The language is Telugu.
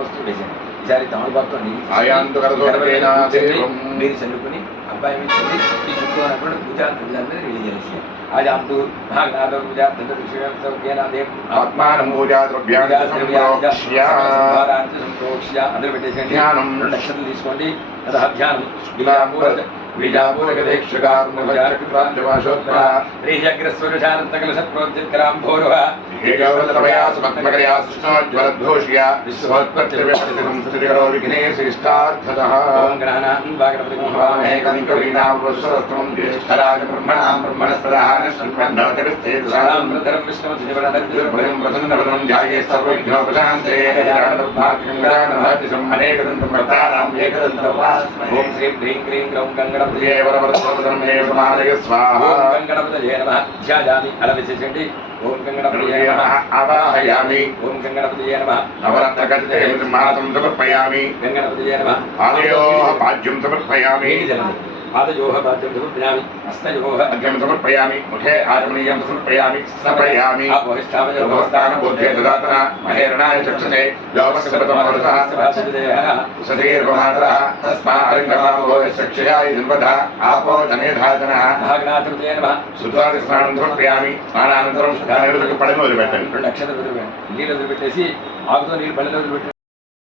వస్తువు వేసాను. ఈసారి తమలపాకుతో మీరు చల్లుకుని అబ్బాయి మీద చల్లి ఈ చుట్టూ ఉన్నటువంటి పూజా ద్రవ్యాల మీద రెడీ చేసి आज हम तो भागनाथ पूजा धनविषयं सौख्यनादेव आत्मानं पूजा द्रव्याणि संप्रोक्ष्य अंदर పెట్టేసేయండి ధ్యానం నక్షత్రం తీసుకోండి తదహ ధ్యానం बीजापूरगदेक्षकार्मुजारकृत्राञ्जवाशोत्तरा रेह्यग्रस्वरशान्तकलशप्रोद्यत्कराम्भोरुः हेगौरतमया सुपत्मकरया सृष्टोज्ज्वलद्घोष्या विश्वोत्पत्तिर्व्यक्तिकं स्थितिकरो विघ्नेश्वरिष्टार्थतः ॐ गणानां वागणपतिं हवामहे कविं कवीनामुपस्वरस्तं ज्येष्ठराज ब्रह्मणां ब्रह्मणस्पदः नश्चिन्वन्नवतिभिस्तेजसां प्रधरं विष्णुमतिनिवदनद्युर्भयं प्रसन्नवदनं ध्याये सर्वविघ्नोपशान्ते गजाननभाग्यं गजाननभाग्यं अनेकदन्तं प्रतारां एकदन्तमुपास्महे ॐ श्रीं ह्रीं क्लीं ग्रौं गङ्गणपतये वरवरस्वरधर्मे समादय स्वाहा ॐ गङ्गणपतये नमः ध्यायामि अलविशेषेण्डि ॐ गङ्गणपतये नमः आवाहयामि ॐ गङ्गणपतये नमः नवरत्नकटिते मातं समर्पयामि गङ्गणपतये नमः आदयोः पाद्यं समर्पयामि पादयोः पाद्यं समर्पयामि हस्तयोः अर्घ्यं समर्पयामि मुखे आचमनीयं समर्पयामि स्नपयामि अपोहिष्ठावयोगवस्थानबोध्ये ददातना महेरणाय चक्षते योगस्यपतमवरतः सतीर्वमातरः तस्मादङ्गमावोयश्चक्षयाय निर्वधः आपो जनेधाजनः भागनाथपतये नमः शुद्धादिस्नानं समर्पयामि स्नानानन्तरं शुद्धानिरुद्धक पडनि వదిలిపెట్టండి 2 అక్షతలు వదిలిపెట్టండి నీళ్ళు వదిలిపెట్టేసి ఆకుతో నీళ్ళు పళ్ళలో వదిలిపెట్టండి